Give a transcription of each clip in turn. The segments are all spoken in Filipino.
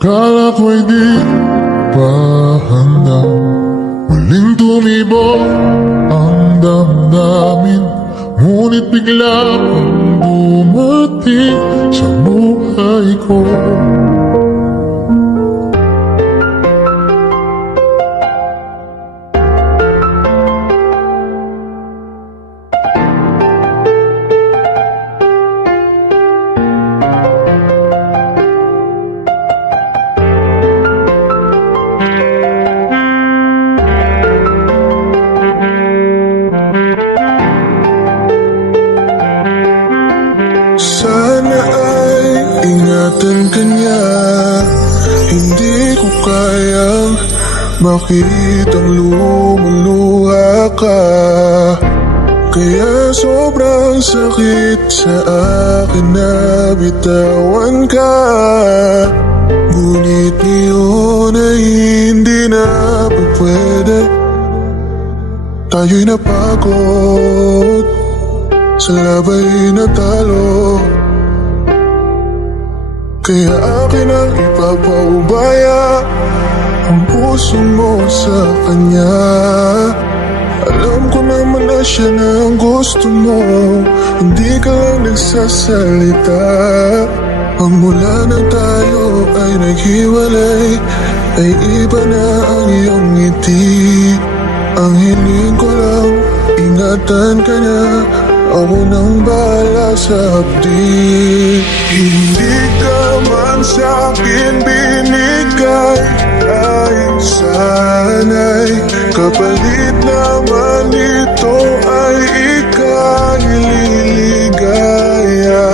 Akala ko'y di pa handa, muling tumibok ang damdamin. Ngunit bigla kang dumating sa buhay ko. Sana ay ingatan ka niya. Hindi ko kayang makitang lumuluha ka. Kaya sobrang sakit sa akin na bitawan ka. Ngunit ngayon ay hindi na pwede. Tayo'y napagod, sa labay natalo. Kaya akin ang ipapaubaya ang puso mo sa kanya. Alam ko naman na siya na ang gusto mo, hindi ka lang nagsasalita. Magmula na tayo ay naghiwalay, ay iba na ang iyong ngiti. Ang hiling ko lang, ingatan ka niya. Ako nang bahala sa hapdi. Hindi ka man sa'kin binigay, ay sana'y kapalit naman ito ay ika'y liligaya.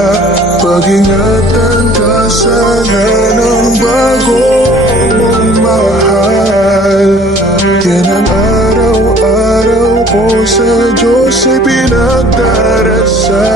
Pag-ingatan ka sana ng bago mong mahal. Yan ang araw-araw ko sa Diyos ay pinagdarasal.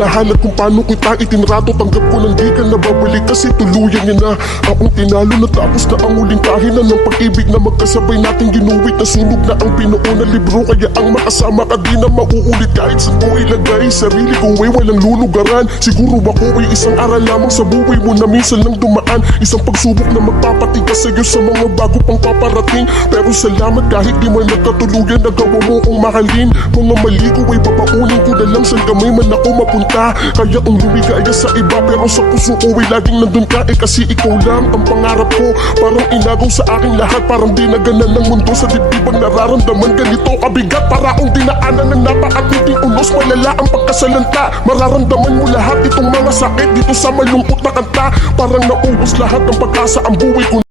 Nahanap kung paano kita itinrato. Tanggap ko nang di ka nababalik kasi tuluyan niya na akong tinalo. Natapos na ang huling kahinan ng pag-ibig na magkasabay nating ginuwit. Nasunog na ang pinuo na libro, kaya ang makasama ka di na mauulit. Kahit saan ko ilagay sarili ko ay walang lulugaran. Siguro ako ay isang aral lamang sa buhay mo na minsan lang dumaan. Isang pagsubok na magpapatigas sa'yo sa mga bago pang paparating. Pero salamat kahit di man nagkatuluyan, nagawa mo kong mahalin. Mga mali ko ay papaunin ko na lang saan kamay man ako mapunta. Kaya ang lumigaya sa iba pero sa puso ko ay laging nandun ka. Kasi ikaw lang ang pangarap ko. Parang inagaw sa aking lahat, parang di naganan ng mundo. Sa dibdibang nararamdaman ganito kabigat, para akong dinaanan ng napakakunting unos. Malala ang pagkasalanta, mararamdaman mo lahat itong mga sakit dito sa malungkot na kanta. Parang naubos lahat ng pag-asa ang buhay ko.